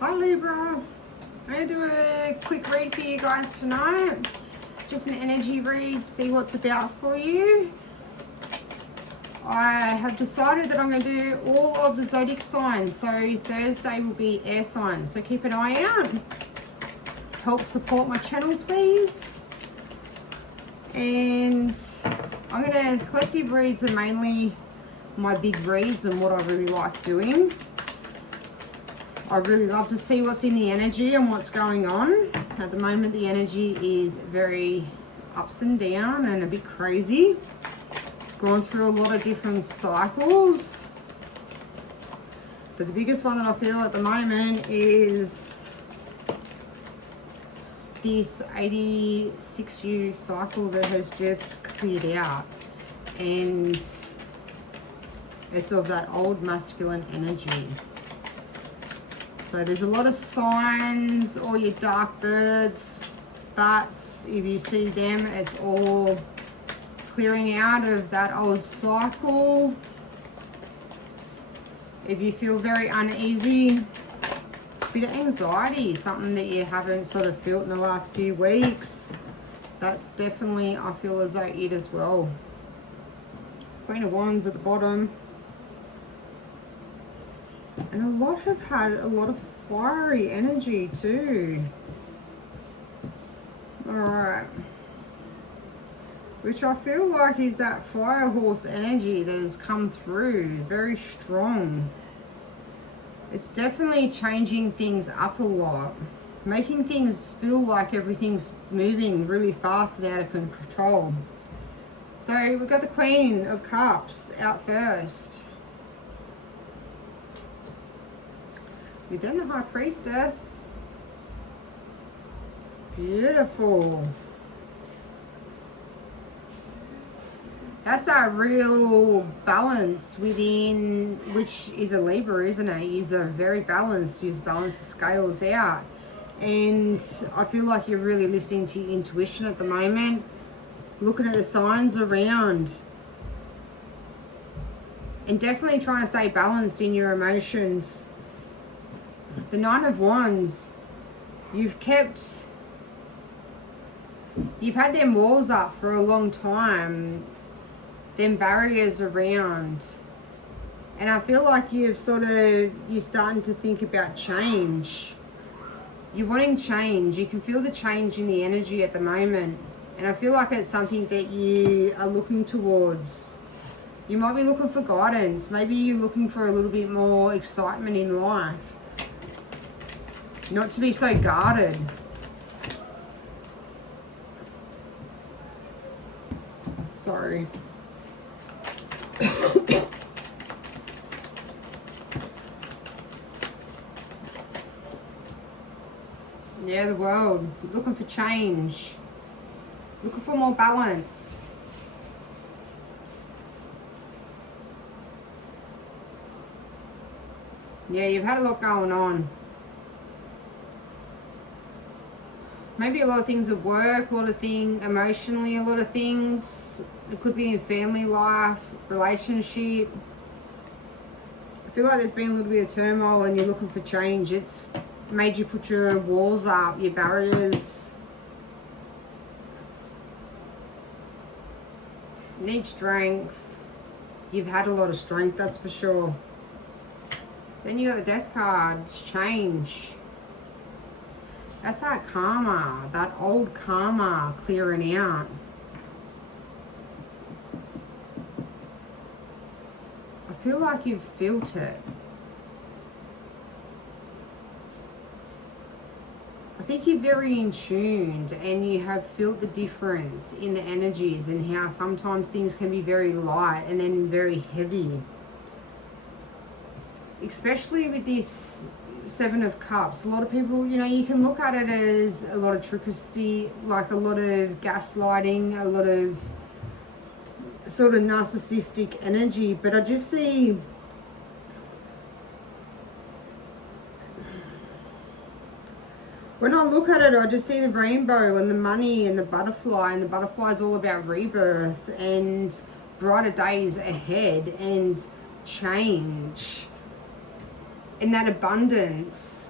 Hi Libra, I'm going to do a quick read for you guys tonight. Just an energy read, see what's about for you. I have decided that I'm going to do all of the zodiac signs, so Thursday will be air signs, so keep an eye out. Help support my channel please. And I'm going to, collective reads are mainly my big reads and what I really like doing. I really love to see what's in the energy and what's going on. At the moment, the energy is very ups and down and a bit crazy. Gone through a lot of different cycles. But the biggest one that I feel at the moment is this 86U cycle that has just cleared out. And it's of that old masculine energy. So there's a lot of signs, all your dark birds, bats, if you see them, it's all clearing out of that old cycle. If you feel very uneasy, a bit of anxiety, something that you haven't sort of felt in the last few weeks, that's definitely, I feel as though it as well. Queen of Wands at the bottom. And a lot have had a lot of fiery energy too. Alright. Which I feel like is that fire horse energy that has come through. Very strong. It's definitely changing things up a lot. Making things feel like everything's moving really fast and out of control. So we've got the Queen of Cups out first. Within the High Priestess. Beautiful. That's that real balance within, which is a Libra, isn't it? You're very balanced. You balance the scales out. And I feel like you're really listening to your intuition at the moment. Looking at the signs around. And definitely trying to stay balanced in your emotions. The Nine of Wands, you've had them walls up for a long time, them barriers around, and I feel like you're starting to think about change. You're wanting change. You can feel the change in the energy at the moment, and I feel like it's something that you are looking towards. You might be looking for guidance. Maybe you're looking for a little bit more excitement in life. Not to be so guarded. Sorry. Yeah, the world. Looking for change. Looking for more balance. Yeah, you've had a lot going on. Maybe a lot of things at work, a lot of things emotionally, a lot of things. It could be in family life, relationship. I feel like there's been a little bit of turmoil and you're looking for change. It's made you put your walls up, your barriers. You need strength. You've had a lot of strength, that's for sure. Then you got the Death card. It's change. That's that karma, that old karma clearing out. I feel like you've felt it. I think you're very in tuned and you have felt the difference in the energies and how sometimes things can be very light and then very heavy. Especially with this Seven of Cups, a lot of people, you can look at it as a lot of trickery, like a lot of gaslighting, a lot of sort of narcissistic energy, but I just see when I look at it, I just see the rainbow and the money and the butterfly is all about rebirth and brighter days ahead and change. In that abundance.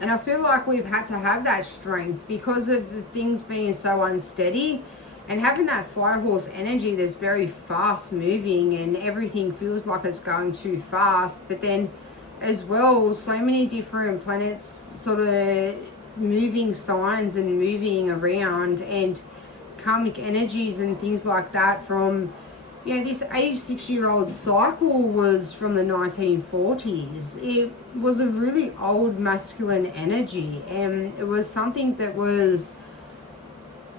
And I feel like we've had to have that strength because of the things being so unsteady, and having that fire horse energy that's very fast moving and everything feels like it's going too fast. But then as well, so many different planets sort of moving signs and moving around, and karmic energies and things like that from, you know, this 86-year-old cycle was from the 1940s. It was a really old masculine energy, and it was something that was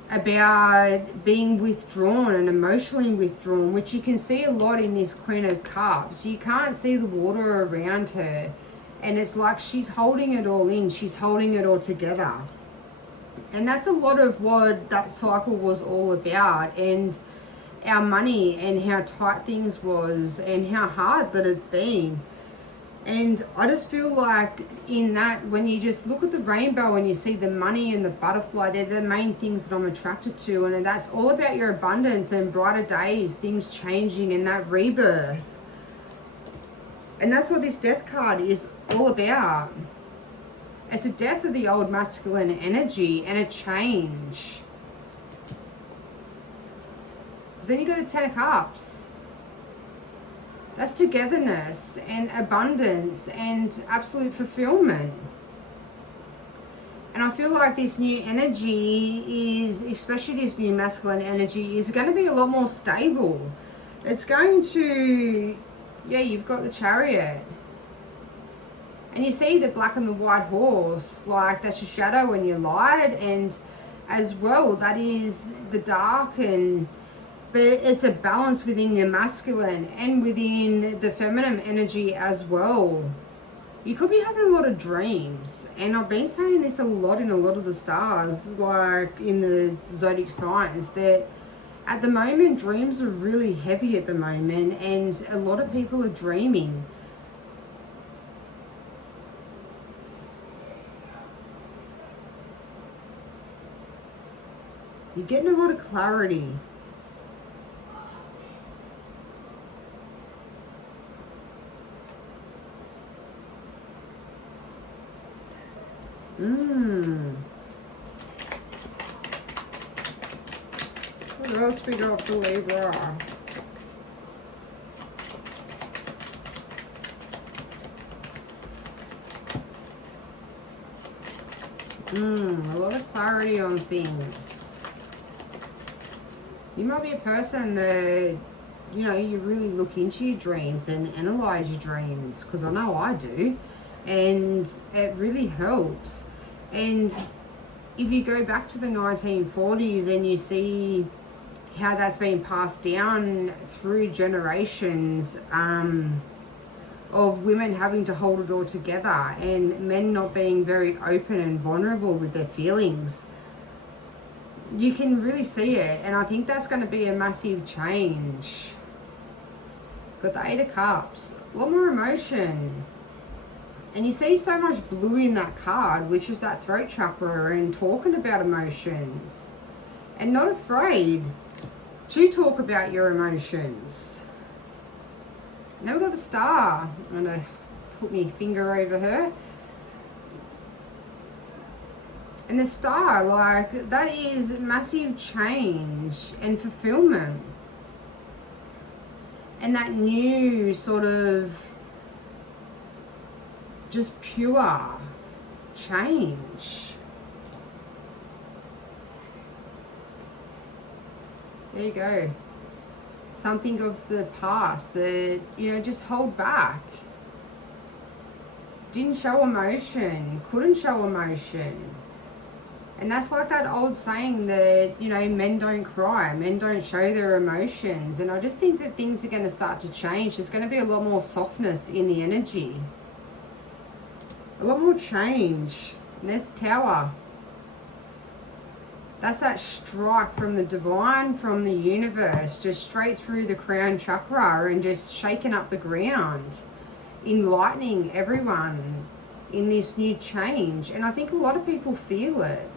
about being withdrawn and emotionally withdrawn, which you can see a lot in this Queen of Cups. You can't see the water around her, and it's like she's holding it all in, she's holding it all together. And that's a lot of what that cycle was all about, and our money and how tight things was and how hard that it's been. And I just feel like in that, when you just look at the rainbow and you see the money and the butterfly, they're the main things that I'm attracted to. And that's all about your abundance and brighter days, things changing, and that rebirth. And that's what this death card is all about. It's a death of the old masculine energy and a change. Because then you go to 10 of Cups. That's togetherness and abundance and absolute fulfillment. And I feel like this new energy is, especially this new masculine energy, is going to be a lot more stable. It's going to, yeah, you've got the Chariot. And you see the black and the white horse, like that's your shadow and your light. And as well, that is the dark, and but it's a balance within your masculine and within the feminine energy as well. You could be having a lot of dreams, and I've been saying this a lot in a lot of the stars, like in the zodiac signs, that at the moment dreams are really heavy at the moment, and a lot of people are dreaming. You're getting a lot of clarity. What else we got for Libra? A lot of clarity on things. You might be a person that, you know, you really look into your dreams and analyze your dreams, because I know I do, and it really helps. And if you go back to the 1940s and you see how that's been passed down through generations, of women having to hold it all together and men not being very open and vulnerable with their feelings, you can really see it. And I think that's going to be a massive change. Got the 8 of Cups, a lot more emotion. And you see so much blue in that card, which is that throat chakra, and talking about emotions. And not afraid to talk about your emotions. And then we've got the Star. I'm going to put my finger over her. And the Star, like, that is massive change and fulfillment. And that new sort of just pure change. There you go. Something of the past that, you know, just hold back. Didn't show emotion, couldn't show emotion. And that's like that old saying that, you know, men don't cry, men don't show their emotions. And I just think that things are going to start to change. There's going to be a lot more softness in the energy. A lot more change. And there's the Tower. That's that strike from the divine, from the universe, just straight through the crown chakra and just shaking up the ground, enlightening everyone in this new change. And I think a lot of people feel it.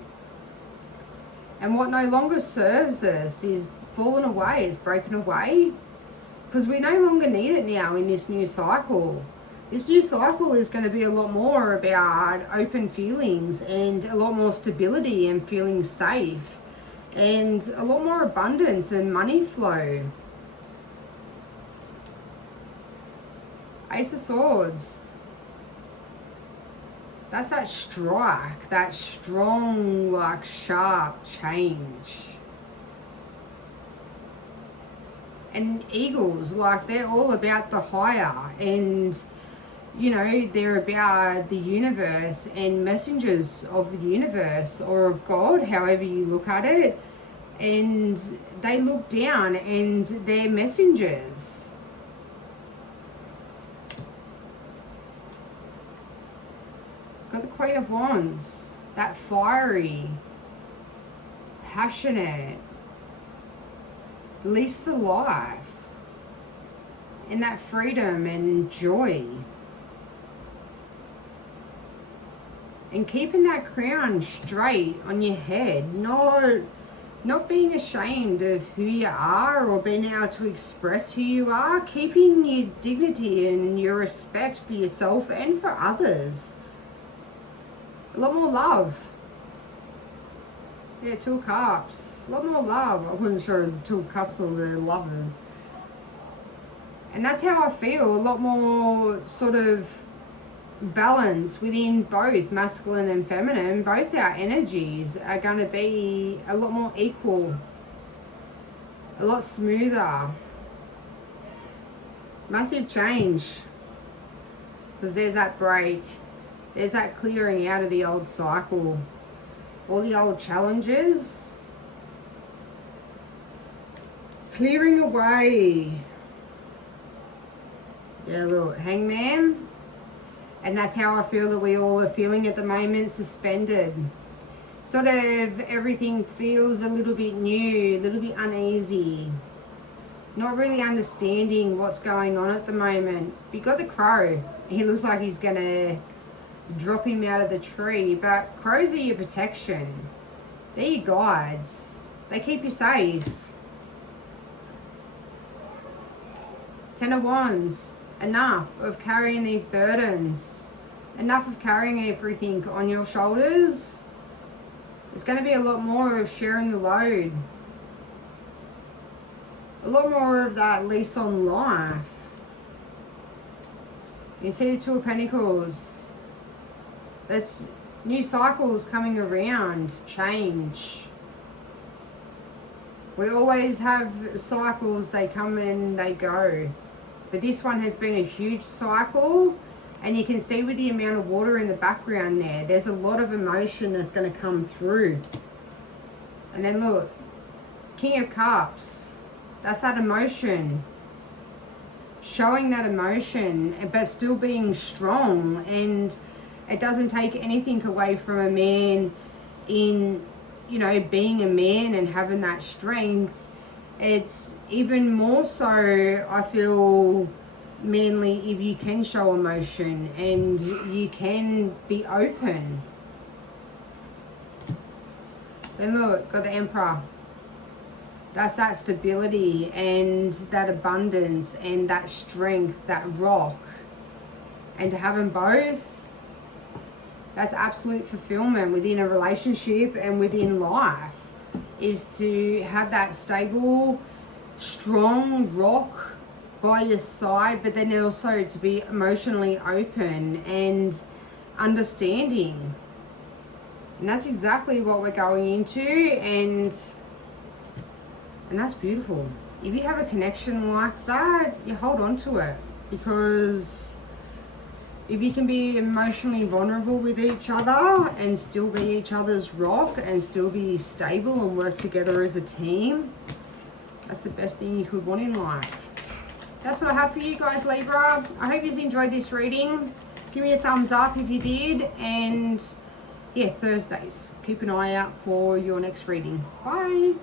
And what no longer serves us is falling away, is broken away, because we no longer need it now in this new cycle. This new cycle is going to be a lot more about open feelings and a lot more stability and feeling safe and a lot more abundance and money flow. Ace of Swords. That's that strike, that strong, like sharp change. And eagles, like they're all about the higher, and you know, they're about the universe and messengers of the universe or of God, however you look at it. And they look down and they're messengers. Got the Queen of Wands, that fiery, passionate, lease for life, and that freedom and joy. And keeping that crown straight on your head, not being ashamed of who you are or being able to express who you are, keeping your dignity and your respect for yourself and for others. A lot more love. Yeah, 2 of Cups. A lot more love. I wasn't sure it was the 2 of Cups or the Lovers. And that's how I feel. A lot more sort of balance within both masculine and feminine. Both our energies are going to be a lot more equal, a lot smoother. Massive change, because there's that break, there's that clearing out of the old cycle, all the old challenges clearing away. Yeah, little Hangman. And that's how I feel that we all are feeling at the moment, suspended. Sort of everything feels a little bit new, a little bit uneasy. Not really understanding what's going on at the moment. You got the crow. He looks like he's going to drop him out of the tree. But crows are your protection. They're your guides. They keep you safe. 10 of Wands. Enough of carrying these burdens, enough of carrying everything on your shoulders. It's going to be a lot more of sharing the load, a lot more of that lease on life. You see the 2 of Pentacles. There's new cycles coming around, change. We always have cycles, they come and they go. But this one has been a huge cycle, and you can see with the amount of water in the background there, there's a lot of emotion that's going to come through. And then look, King of Cups, that's that emotion. Showing that emotion, but still being strong. And it doesn't take anything away from a man in, you know, being a man and having that strength. It's even more so, I feel, manly if you can show emotion and you can be open. Then look, got the Emperor. That's that stability and that abundance and that strength, that rock. And to have them both, that's absolute fulfillment within a relationship and within life. Is to have that stable, strong rock by your side, but then also to be emotionally open and understanding. And that's exactly what we're going into, and that's beautiful. If you have a connection like that, you hold on to it, because if you can be emotionally vulnerable with each other and still be each other's rock and still be stable and work together as a team, that's the best thing you could want in life. That's what I have for you guys, Libra. I hope you enjoyed this reading. Give me a thumbs up if you did. And yeah, Thursdays, keep an eye out for your next reading. Bye.